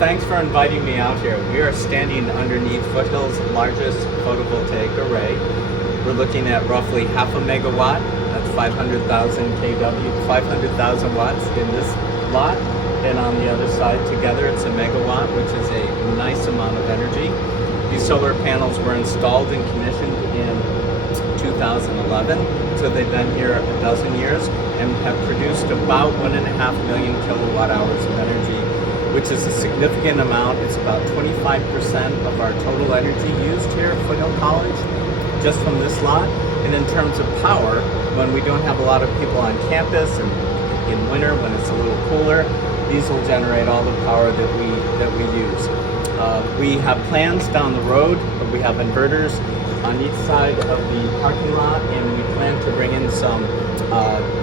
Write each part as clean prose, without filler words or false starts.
thanks for inviting me out here. We are standing underneath Foothill's largest photovoltaic array. We're looking at roughly half a megawatt. That's 500,000 kW, 500,000 watts in this lot. And on the other side together, it's a megawatt, which is a nice amount of energy. These solar panels were installed and commissioned in 2011. So they've been here a dozen years and have produced about 1.5 million kilowatt hours of energy, which is a significant amount. It's about 25% of our total energy used here at Foothill College, just from this lot. And in terms of power, when we don't have a lot of people on campus and in winter when it's a little cooler, these will generate all the power that we use. We have plans down the road. We have inverters on each side of the parking lot, and we plan to bring in some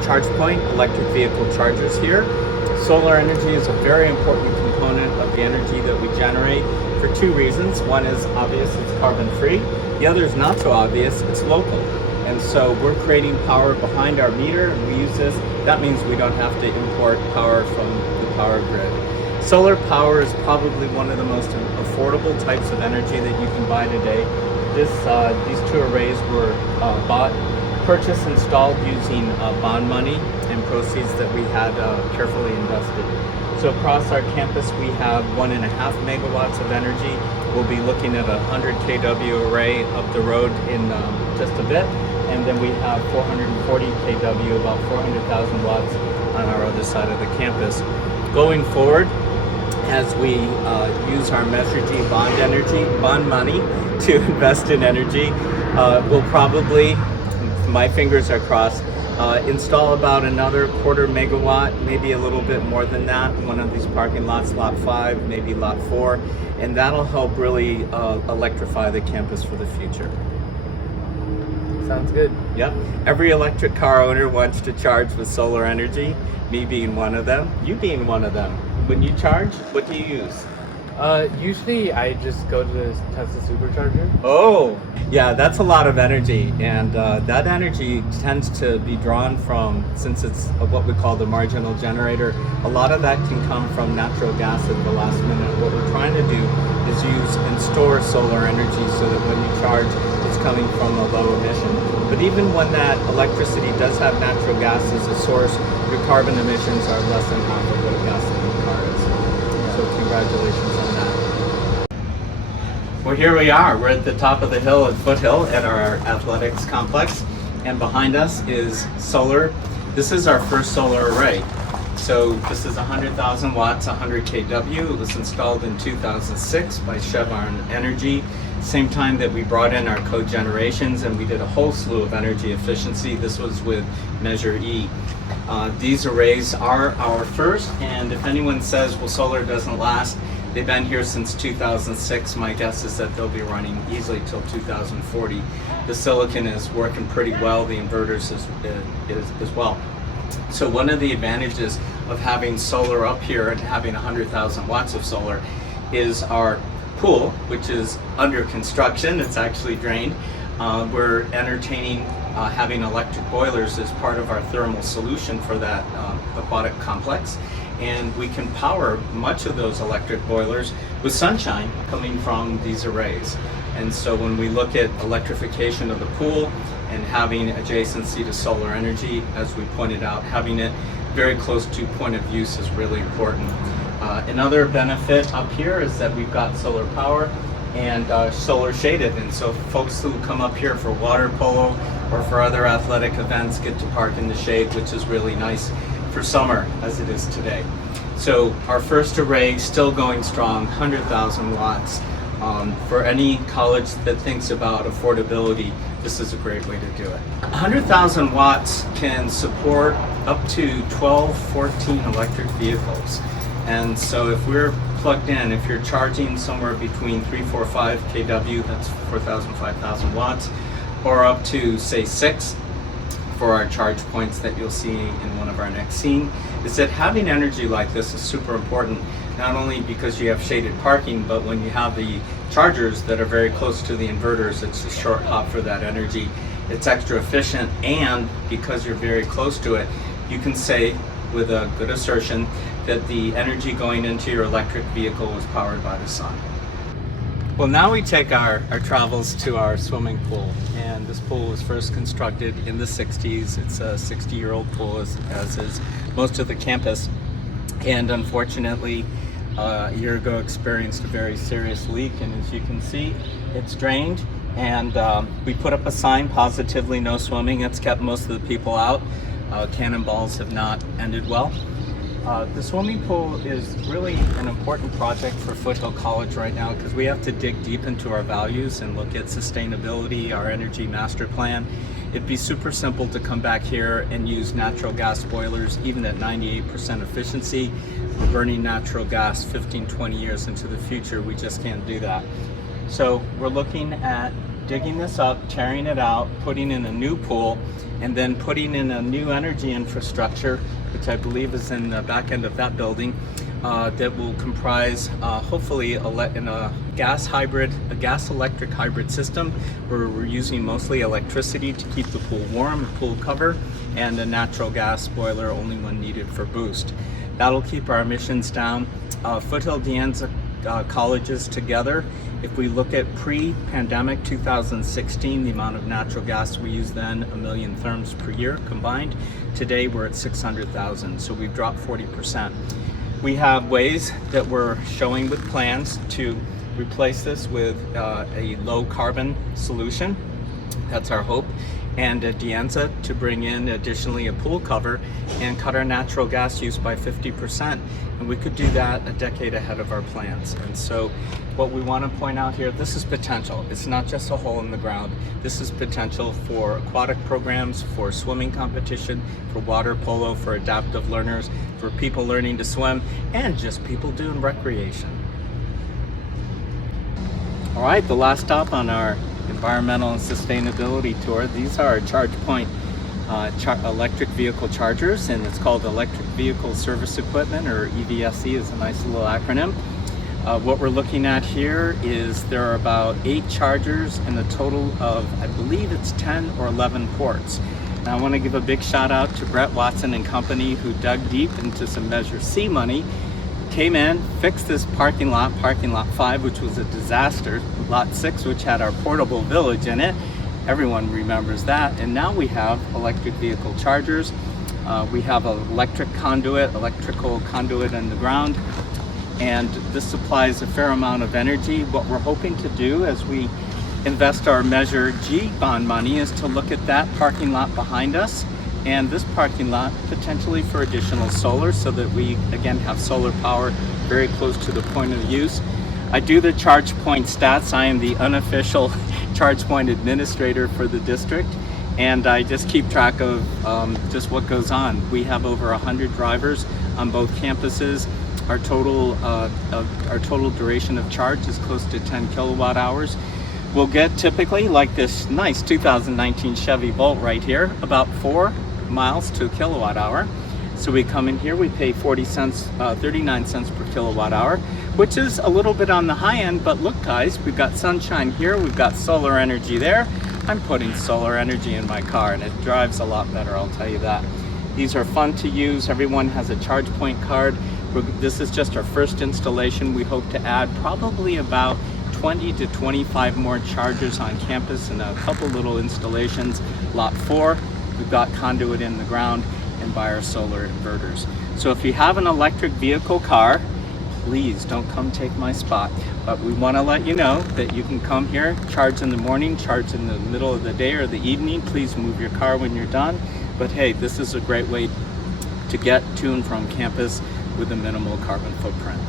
charge point electric vehicle chargers here. Solar energy is a very important component of the energy that we generate for two reasons. One is obvious, it's carbon free. The other is not so obvious, it's local. And so we're creating power behind our meter, and we use this. That means we don't have to import power from the power grid. Solar power is probably one of the most affordable types of energy that you can buy today. These two arrays were purchased, installed using bond money and proceeds that we had carefully invested. So across our campus, we have 1.5 megawatts of energy. We'll be looking at a 100 kW array up the road in just a bit. And then we have 440 kW, about 400,000 watts on our other side of the campus. Going forward, as we use our Measure G bond money to invest in energy, we'll probably, my fingers are crossed, install about another 1/4 megawatt, maybe a little bit more than that, in one of these parking lots, lot 5, maybe lot 4, and that'll help really electrify the campus for the future. Sounds good. Yep. Every electric car owner wants to charge with solar energy, me being one of them, you being one of them. When you charge, what do you use? Usually I just go to the Tesla supercharger. Oh, yeah, that's a lot of energy, and that energy tends to be drawn from, since it's what we call the marginal generator, a lot of that can come from natural gas at the last minute. What we're trying to do is use and store solar energy so that when you charge, it's coming from a low emission. But even when that electricity does have natural gas as a source, your carbon emissions are less than half of what a gasoline car is. So congratulations on that. Well, here we are. We're at the top of the hill at Foothill at our athletics complex, and behind us is solar. This is our first solar array. So this is 100,000 watts, 100 kW. It was installed in 2006 by Chevron Energy, same time that we brought in our cogenerations, and we did a whole slew of energy efficiency. This was with Measure E. These arrays are our first, and if anyone says, well, solar doesn't last, they've been here since 2006. My guess is that they'll be running easily till 2040. The silicon is working pretty well, the inverters as well. So one of the advantages of having solar up here and having 100,000 watts of solar is our pool, which is under construction. It's actually drained. We're entertaining having electric boilers as part of our thermal solution for that aquatic complex. And we can power much of those electric boilers with sunshine coming from these arrays. And so when we look at electrification of the pool and having adjacency to solar energy, as we pointed out, having it very close to point of use is really important. Another benefit up here is that we've got solar power and solar shaded, and so folks who come up here for water polo or for other athletic events get to park in the shade, which is really nice for summer as it is today. So our first array still going strong, 100,000 watts. For any college that thinks about affordability, this is a great way to do it. 100,000 watts can support up to 12, 14 electric vehicles. And so if we're plugged in, if you're charging somewhere between 3, 4, 5 kW, that's 4,000, 5,000 watts, or up to say 6 for our charge points that you'll see in one of our next scene, is that having energy like this is super important, not only because you have shaded parking, but when you have the chargers that are very close to the inverters, it's a short hop for that energy. It's extra efficient, and because you're very close to it, you can say with a good assertion that the energy going into your electric vehicle was powered by the sun. Well, now we take our travels to our swimming pool, and this pool was first constructed in the 60s. It's a 60-year-old pool, as is most of the campus, and unfortunately a year ago experienced a very serious leak, and as you can see, it's drained, and we put up a sign, positively no swimming. It's kept most of the people out. Cannonballs have not ended well. The swimming pool is really an important project for Foothill College right now because we have to dig deep into our values and look at sustainability, our energy master plan. It'd be super simple to come back here and use natural gas boilers, even at 98% efficiency. We're burning natural gas 15, 20 years into the future. We just can't do that. So we're looking at digging this up, tearing it out, putting in a new pool, and then putting in a new energy infrastructure, which I believe is in the back end of that building, that will comprise hopefully a gas electric hybrid system where we're using mostly electricity to keep the pool warm, a pool cover, and a natural gas boiler only when needed for boost. That'll keep our emissions down. Foothill De Anza colleges together, if we look at pre-pandemic 2016, the amount of natural gas we used then, 1 million therms per year combined. Today we're at 600,000, so we've dropped 40%. We have ways that we're showing with plans to replace this with a low carbon solution. That's our hope. And at De Anza to bring in additionally a pool cover and cut our natural gas use by 50%. And we could do that a decade ahead of our plans. And so what we want to point out here, this is potential. It's not just a hole in the ground. This is potential for aquatic programs, for swimming competition, for water polo, for adaptive learners, for people learning to swim, and just people doing recreation. All right, the last stop on our environmental and sustainability tour. These are our ChargePoint electric vehicle chargers, and it's called Electric Vehicle Service Equipment, or EVSE is a nice little acronym. What we're looking at here is there are about 8 chargers and a total of, I believe it's 10 or 11 ports. Now I want to give a big shout out to Brett Watson and company who dug deep into some Measure C money, came in, fixed this parking lot 5, which was a disaster, lot 6, which had our portable village in it. Everyone remembers that. And now we have electric vehicle chargers. We have an electrical conduit in the ground. And this supplies a fair amount of energy. What we're hoping to do as we invest our Measure G bond money is to look at that parking lot behind us and this parking lot potentially for additional solar, so that we again have solar power very close to the point of use. I do the ChargePoint stats. I am the unofficial ChargePoint administrator for the district, and I just keep track of just what goes on. We have over 100 drivers on both campuses. Our total duration of charge is close to 10 kilowatt hours. We'll get typically, like this nice 2019 Chevy Bolt right here, about 4 miles to a kilowatt hour. So we come in here, we pay 39 cents per kilowatt hour, which is a little bit on the high end, but look guys, we've got sunshine here, we've got solar energy there. I'm putting solar energy in my car and it drives a lot better, I'll tell you that. These are fun to use. Everyone has a ChargePoint card. This is just our first installation. We hope to add probably about 20 to 25 more chargers on campus and a couple little installations. Lot 4, we've got conduit in the ground, and by our solar inverters. So if you have an electric vehicle car, please don't come take my spot. But we want to let you know that you can come here, charge in the morning, charge in the middle of the day or the evening. Please move your car when you're done. But hey, this is a great way to get to and from campus with a minimal carbon footprint.